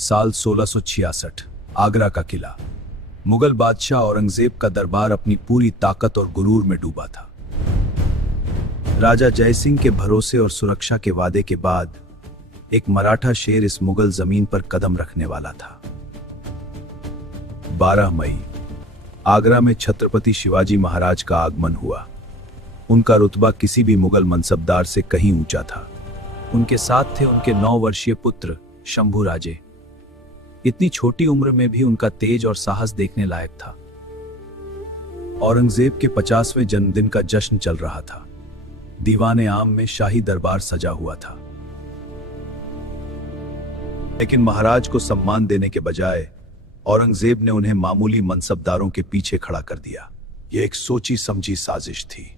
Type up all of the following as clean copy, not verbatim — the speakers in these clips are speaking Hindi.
साल 1666। आगरा का किला। मुगल बादशाह औरंगजेब का दरबार अपनी पूरी ताकत और गुरूर में डूबा था। राजा जय सिंह के भरोसे और सुरक्षा के वादे के बाद एक मराठा शेर इस मुगल जमीन पर कदम रखने वाला था। 12 मई आगरा में छत्रपति शिवाजी महाराज का आगमन हुआ। उनका रुतबा किसी भी मुगल मनसबदार से कहीं ऊंचा था। उनके साथ थे उनके 9 वर्षीय पुत्र शंभूराजे। इतनी छोटी उम्र में भी उनका तेज और साहस देखने लायक था। औरंगजेब के 50वें जन्मदिन का जश्न चल रहा था। दीवाने आम में शाही दरबार सजा हुआ था, लेकिन महाराज को सम्मान देने के बजाय औरंगजेब ने उन्हें मामूली मनसबदारों के पीछे खड़ा कर दिया। यह एक सोची समझी साजिश थी।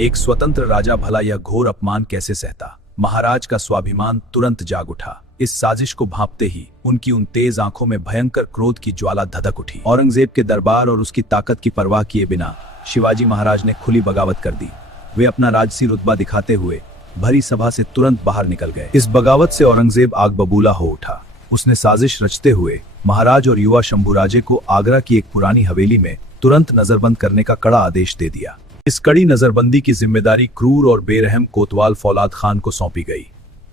एक स्वतंत्र राजा भला यह घोर अपमान कैसे सहता? महाराज का स्वाभिमान तुरंत जाग उठा। इस साजिश को भांपते ही उनकी उन तेज आंखों में भयंकर क्रोध की ज्वाला धधक उठी। औरंगजेब के दरबार और उसकी ताकत की परवाह किए बिना शिवाजी महाराज ने खुली बगावत कर दी। वे अपना राजसी रुतबा दिखाते हुए भरी सभा से तुरंत बाहर निकल गए। इस बगावत से औरंगजेब आग बबूला हो उठा। उसने साजिश रचते हुए महाराज और युवा शंभूराजे को आगरा की एक पुरानी हवेली में तुरंत नजरबंद करने का कड़ा आदेश दे दिया। इस कड़ी नजरबंदी की जिम्मेदारी क्रूर और बेरहम कोतवाल फौलाद खान को सौंपी गई।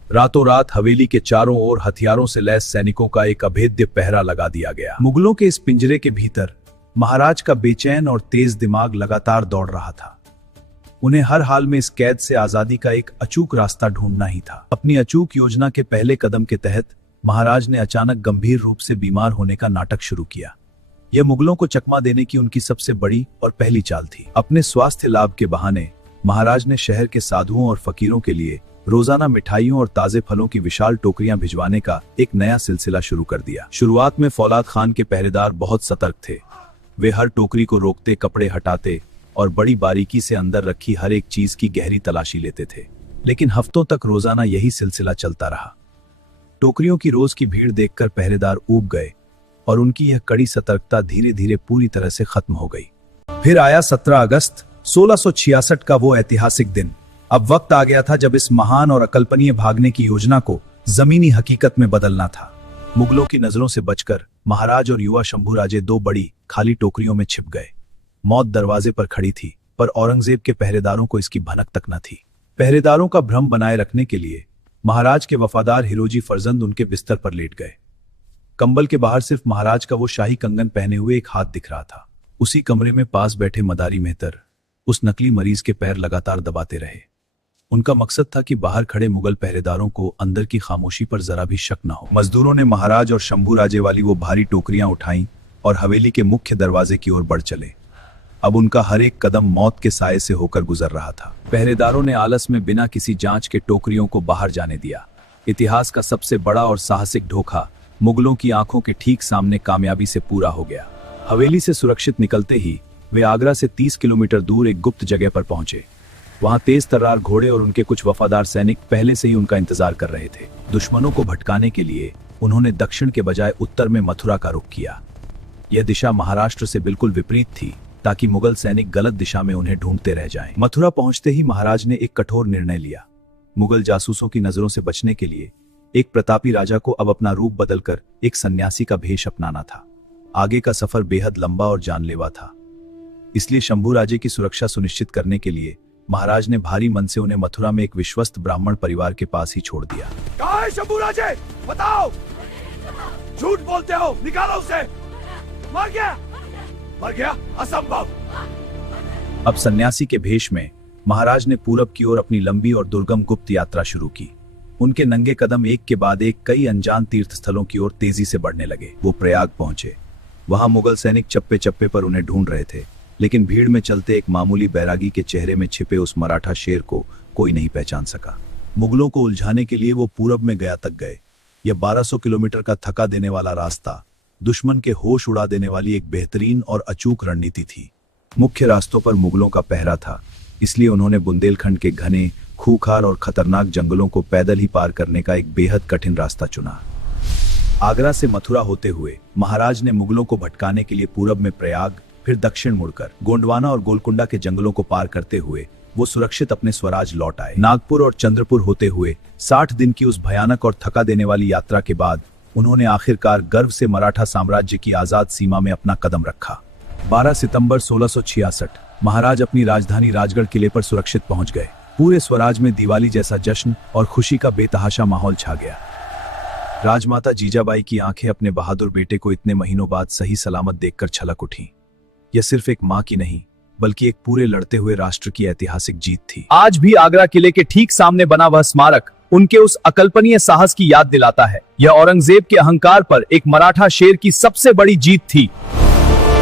रातों रात हवेली के चारों ओर हथियारों से लैस सैनिकों का एक अभेद्य पहरा लगा दिया गया। मुगलों के इस पिंजरे के भीतर महाराज का बेचैन और तेज दिमाग लगातार दौड़ रहा था। उन्हें हर हाल में इस कैद से आजादी का एक अचूक रास्ता ढूंढना ही था। अपनी अचूक योजना के पहले कदम के तहत महाराज ने अचानक गंभीर रूप से बीमार होने का नाटक शुरू किया। यह मुगलों को चकमा देने की उनकी सबसे बड़ी और पहली चाल थी। अपने स्वास्थ्य लाभ के बहाने महाराज ने शहर के साधुओं और फकीरों के लिए रोजाना मिठाइयों और ताजे फलों की विशाल टोकरियां भिजवाने का एक नया सिलसिला शुरू कर दिया। शुरुआत में फौलाद खान के पहरेदार बहुत सतर्क थे। वे हर टोकरी को रोकते, कपड़े हटाते और बड़ी बारीकी से अंदर रखी हर एक चीज की गहरी तलाशी लेते थे। लेकिन हफ्तों तक रोजाना यही सिलसिला चलता रहा। टोकरियों की रोज की भीड़ देखकर पहरेदार ऊब गए और उनकी यह कड़ी सतर्कता धीरे धीरे पूरी तरह से खत्म हो गई। फिर आया 17 अगस्त 1666 का वो ऐतिहासिक दिन। अब वक्त आ गया था जब इस महान और अकल्पनीय भागने की योजना को जमीनी हकीकत में बदलना था। मुगलों की नजरों से बचकर महाराज और युवा शंभूराजे 2 बड़ी खाली टोकरियों में छिप गए। मौत दरवाजे पर खड़ी थी, पर औरंगजेब के पहरेदारों को इसकी भनक तक न थी। पहरेदारों का भ्रम बनाए रखने के लिए महाराज के वफादार हिरोजी फरजंद उनके बिस्तर पर लेट गए। कंबल के बाहर सिर्फ महाराज का वो शाही कंगन पहने हुए एक हाथ दिख रहा था। उसी कमरे में पास बैठे मदारी मेहतर उस नकली मरीज के पैर लगातार दबाते रहे। उनका मकसद था कि बाहर खड़े मुगल पहरेदारों को अंदर की खामोशी पर जरा भी शक न हो। मजदूरों ने महाराज और शंभूराजे वाली वो भारी टोकरियां उठाईं और हवेली के मुख्य दरवाजे की ओर बढ़ चले। अब उनका हर एक कदम मौत के साए से होकर गुजर रहा था। पहरेदारों ने आलस में बिना किसी जांच के टोकरियों को बाहर जाने दिया। इतिहास का सबसे बड़ा और साहसिक धोखा मुगलों की आंखों के ठीक सामने कामयाबी से पूरा हो गया। हवेली से सुरक्षित निकलते ही वे आगरा से 30 किलोमीटर दूर एक गुप्त जगह पर पहुंचे। वहां तेज तर्रार घोड़े और उनके कुछ वफादार सैनिक पहले से ही उनका इंतजार कर रहे थे। दुश्मनों को भटकाने के लिए उन्होंने दक्षिण के बजाय उत्तर में मथुरा का रुख किया। यह दिशा महाराष्ट्र से बिल्कुल विपरीत थी, ताकि मुगल सैनिक गलत दिशा में उन्हें ढूंढते रह जाएं। मथुरा पहुंचते ही महाराज ने एक कठोर निर्णय लिया। मुगल जासूसों की नजरों से बचने के लिए एक प्रतापी राजा को अब अपना रूप बदलकर एक सन्यासी का भेष अपनाना था। आगे का सफर बेहद लंबा और जानलेवा था, इसलिए शंभूराजे की सुरक्षा सुनिश्चित करने के लिए महाराज ने भारी मन से उन्हें मथुरा में एक विश्वस्त ब्राह्मण परिवार के पास ही छोड़ दिया। कहाँ है शंभूराजे? बताओ, झूठ बोलते हो, निकालो उसे। मर गया, मर गया, असंभव। अब सन्यासी के भेष में महाराज ने पूरब की ओर अपनी लंबी और दुर्गम गुप्त यात्रा शुरू की। उनके नंगे कदम एक के बाद एक कई अनजान तीर्थ स्थलों की ओर तेजी से बढ़ने लगे। वो प्रयाग पहुंचे। वहां मुगल सैनिक चप्पे चप्पे पर उन्हें ढूंढ रहे थे, लेकिन भीड़ में चलते एक मामूली बैरागी के चेहरे में छिपे उस मराठा शेर को कोई नहीं पहचान सका। मुगलों को उलझाने के लिए वो पूरब में गया तक गए। यह 1200 किलोमीटर का थका देने वाला रास्ता दुश्मन के होश उड़ा देने वाली एक बेहतरीन और अचूक रणनीति थी। मुख्य रास्तों पर मुगलों का पहरा था, इसलिए उन्होंने बुंदेलखंड के घने, खूंखार और खतरनाक जंगलों को पैदल ही पार करने का एक बेहद कठिन रास्ता चुना। आगरा से मथुरा होते हुए महाराज ने मुगलों को भटकाने के लिए पूरब में प्रयाग, फिर दक्षिण मुड़कर गोंडवाना और गोलकुंडा के जंगलों को पार करते हुए वो सुरक्षित अपने स्वराज लौट आए। नागपुर और चंद्रपुर होते हुए 60 दिन की उस भयानक और थका देने वाली यात्रा के बाद उन्होंने आखिरकार गर्व से मराठा साम्राज्य की आजाद सीमा में अपना कदम रखा। 12 सितंबर 1666 महाराज अपनी राजधानी राजगढ़ किले पर सुरक्षित पहुंच गए। पूरे स्वराज में दिवाली जैसा जश्न और खुशी का बेतहाशा माहौल छा गया। राजमाता जीजाबाई की आंखें अपने बहादुर बेटे को इतने महीनों बाद सही सलामत देखकर छलक उठी। यह सिर्फ एक मां की नहीं, बल्कि एक पूरे लड़ते हुए राष्ट्र की ऐतिहासिक जीत थी। आज भी आगरा किले के ठीक सामने बना वह स्मारक उनके उस अकल्पनीय साहस की याद दिलाता है। यह औरंगजेब के अहंकार पर एक मराठा शेर की सबसे बड़ी जीत थी।